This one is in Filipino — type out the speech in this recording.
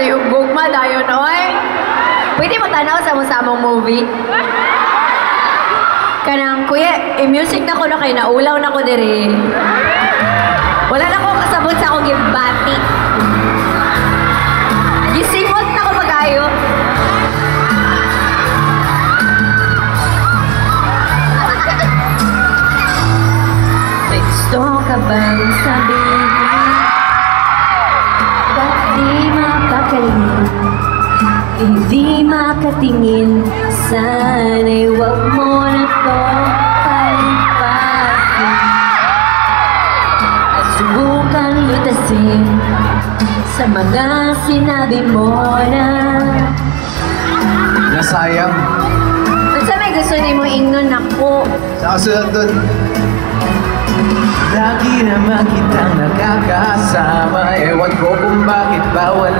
gali yung gugma dayon, oy. Pwede mo tanaw sa samong movie? Kanang, kuya, music na ko na kay naulaw na ko diri. Wala na ko kasabot sa akong gibati. Gisingot na ko magayo. May gusto ka bang sabihin? Ba't di mapakalimit? Hindi makatingin. Sana'y wag mo na to palipasin at subukan lutasin sa mga sinabi mo na nasayang. At sa may gusto ni mo ingnon ako. Sa kasunod dun. Lagi naman kitang nakakasama. Ewan ko kung bakit ba wala